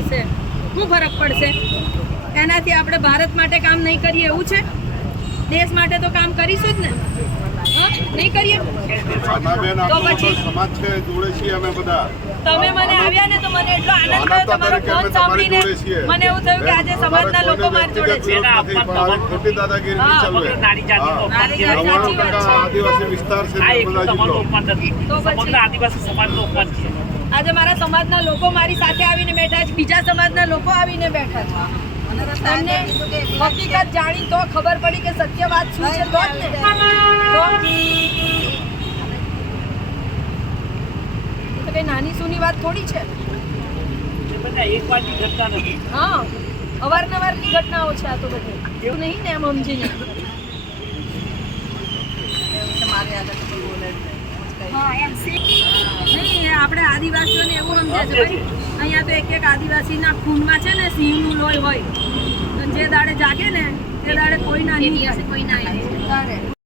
કરશે, શું ફરક પડશે? એનાથી આપણે ભારત માટે કામ નહીં કરીએ એવું છે? દેશ માટે તો કામ કરીશું જ ને, નહીં કરીએ તો પછી સમાજ છે, જોડે છીએ અમે બધા. તમે મને આવ્યા ને તો મને એટલો આનંદ થયો તમારો ફોન સાંભળીને. મને એવું થયું કે આજે સમાજના લોકો મારી જોડે છે. ખોટી દાદાગીરી નહીં ચાલવે. આદિવાસી વિસ્તાર છે, આદિવાસી સમાજનો ઉપમાન છે. આજે મારા સમાજના લોકો મારી સાથે આવીને બેઠા છે, બીજા સમાજના લોકો આવીને બેઠા છે. તમને હકીકત જાણી તો ખબર પડી કે સત્ય વાત શું છે. તો જ ને. તો કઈ નાની સૂની વાત થોડી છે. હા, અવારનવારની ઘટનાઓ છે આ તો બધી. એવું નહીં ને એમ સમજીને. નહીં, આપણે આદિવાસીઓને એવું સમજે છે ભાઈ, અહીંયા તો એક આદિવાસીના ખૂનમાં છે ને સિંહનું લોહી હોય. જે દાડે જાગે ને તે દાડે કોઈ ના નહીં.